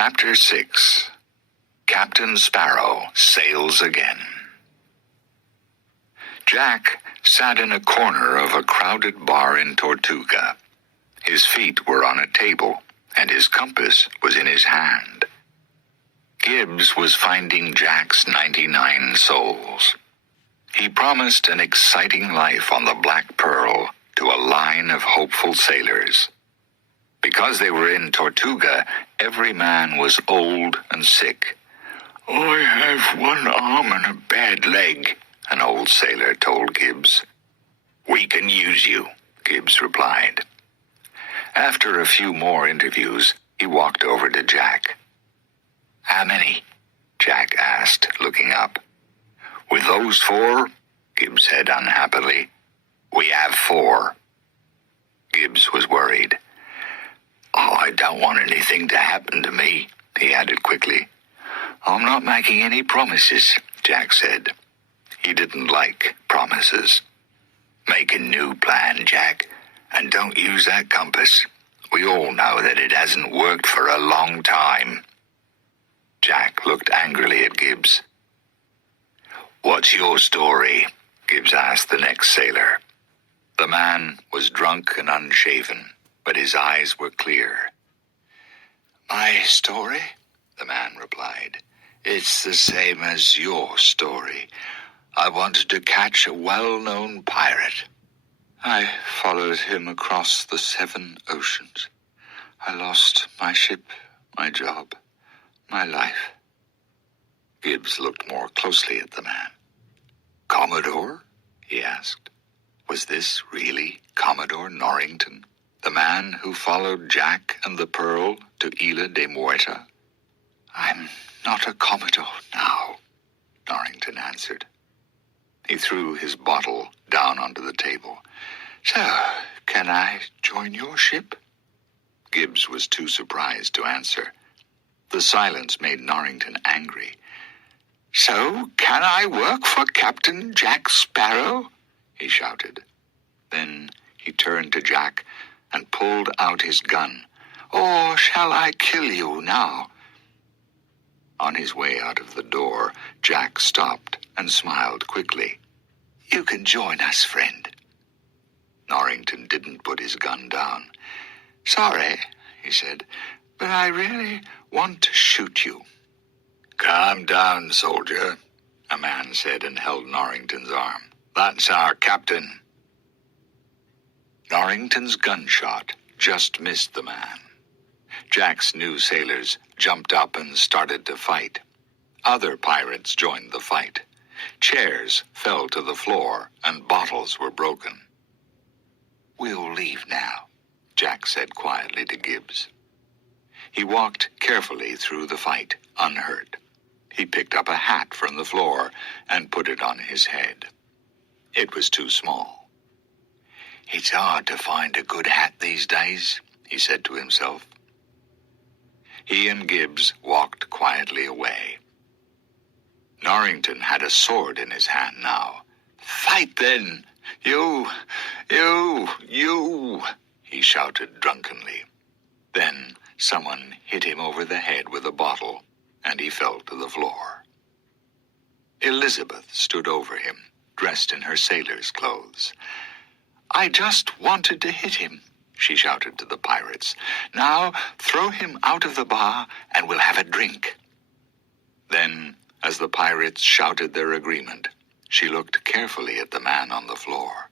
Chapter 6. Captain Sparrow Sails Again. Jack sat in a corner of a crowded bar in Tortuga. His feet were on a table, and his compass was in his hand. Gibbs was finding Jack's 99 souls. He promised an exciting life on the Black Pearl to a line of hopeful sailors. Because they were in Tortuga, every man was old and sick. "I have one arm and a bad leg," an old sailor told Gibbs. "We can use you," Gibbs replied. After a few more interviews, he walked over to Jack. "How many?" Jack asked, looking up. "With those 4, Gibbs said unhappily. "We have 4. Gibbs was worried. "I don't want anything to happen to me," he added quickly. "I'm not making any promises," Jack said. He didn't like promises. "Make a new plan, Jack, and don't use that compass. We all know that it hasn't worked for a long time." Jack looked angrily at Gibbs. "What's your story?" Gibbs asked the next sailor. The man was drunk and unshaven, but his eyes were clear. "My story?" the man replied. "It's the same as your story. I wanted to catch a well-known pirate. I followed him across the 7 oceans. I lost my ship, my job, my life." Gibbs looked more closely at the man. "Commodore?" he asked. Was this really Commodore Norrington, the man who followed Jack and the Pearl to Isla de Muerta? "I'm not a Commodore now," Norrington answered. He threw his bottle down onto the table. "So, can I join your ship?" Gibbs was too surprised to answer. The silence made Norrington angry. "So, can I work for Captain Jack Sparrow?" he shouted. Then he turned to Jack and pulled out his gun. "Or shall I kill you now?" On his way out of the door, Jack stopped and smiled quickly. "You can join us, friend." Norrington didn't put his gun down. "Sorry," he said, "but I really want to shoot you." "Calm down, soldier," a man said and held Norrington's arm. "That's our captain." Norrington's gunshot just missed the man. Jack's new sailors jumped up and started to fight. Other pirates joined the fight. Chairs fell to the floor and bottles were broken. "We'll leave now," Jack said quietly to Gibbs. He walked carefully through the fight, unhurt. He picked up a hat from the floor and put it on his head. It was too small. "It's hard to find a good hat these days," he said to himself. He and Gibbs walked quietly away. Norrington had a sword in his hand now. "Fight then! You, he shouted drunkenly. Then someone hit him over the head with a bottle, and he fell to the floor. Elizabeth stood over him, dressed in her sailor's clothes. "I just wanted to hit him," she shouted to the pirates. "Now throw him out of the bar and we'll have a drink." Then, as the pirates shouted their agreement, she looked carefully at the man on the floor.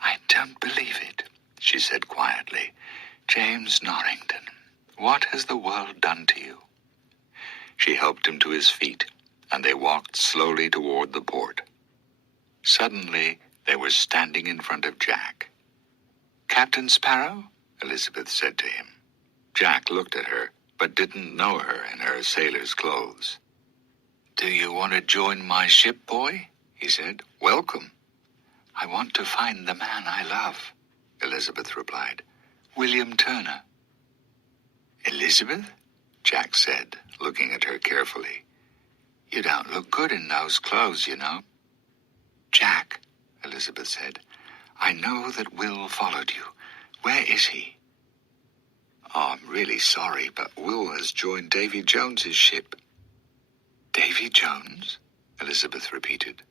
"I don't believe it," she said quietly. "James Norrington, what has the world done to you?" She helped him to his feet, and they walked slowly toward the port. Suddenly, they were standing in front of Jack. "Captain Sparrow?" Elizabeth said to him. Jack looked at her, but didn't know her in her sailor's clothes. "Do you want to join my ship, boy?" he said. "Welcome." "I want to find the man I love," Elizabeth replied. "William Turner." "Elizabeth?" Jack said, looking at her carefully. "You don't look good in those clothes, you know." "Jack," Elizabeth said, "I know that Will followed you. Where is he?" Oh, I'm really sorry, but Will has joined Davy Jones's ship. Davy Jones? Elizabeth repeated.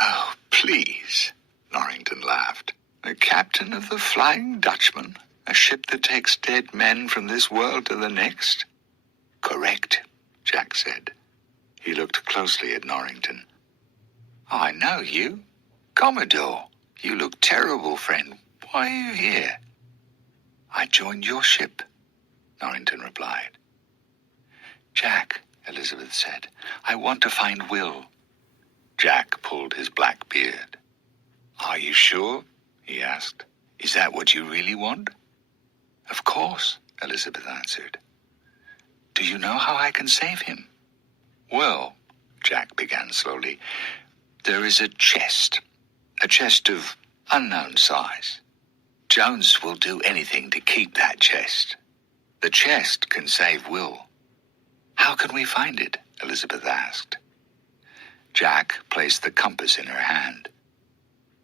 Oh, please, Norrington laughed. The captain of the Flying Dutchman, a ship that takes dead men from this world to the next? Correct, Jack said. He looked closely at Norrington. I know you. Commodore, you look terrible, friend. Why are you here? I joined your ship, Norrington replied. Jack, Elizabeth said, I want to find Will. Jack pulled his black beard. Are you sure? He asked. Is that what you really want? Of course, Elizabeth answered. Do you know how I can save him? Well, Jack began slowly, there is a chest of unknown size. Jones will do anything to keep that chest. The chest can save Will. How can we find it? Elizabeth asked. Jack placed the compass in her hand.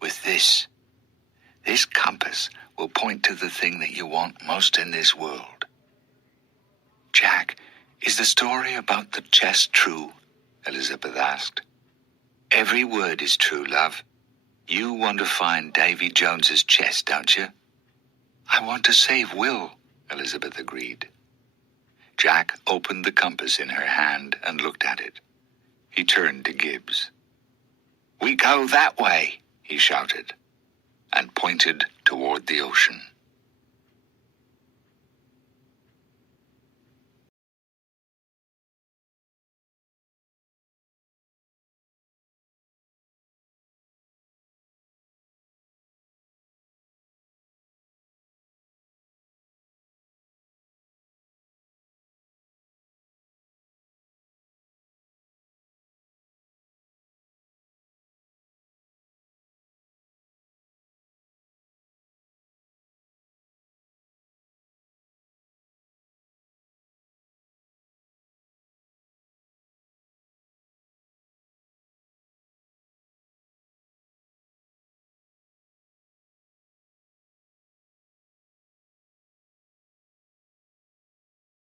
With this compass will point to the thing that you want most in this world. Jack, is the story about the chest true? Elizabeth asked. Every word is true, love. You want to find Davy Jones's chest, don't you? I want to save Will, Elizabeth agreed. Jack opened the compass in her hand and looked at it. He turned to Gibbs. We go that way, he shouted, and pointed toward the ocean.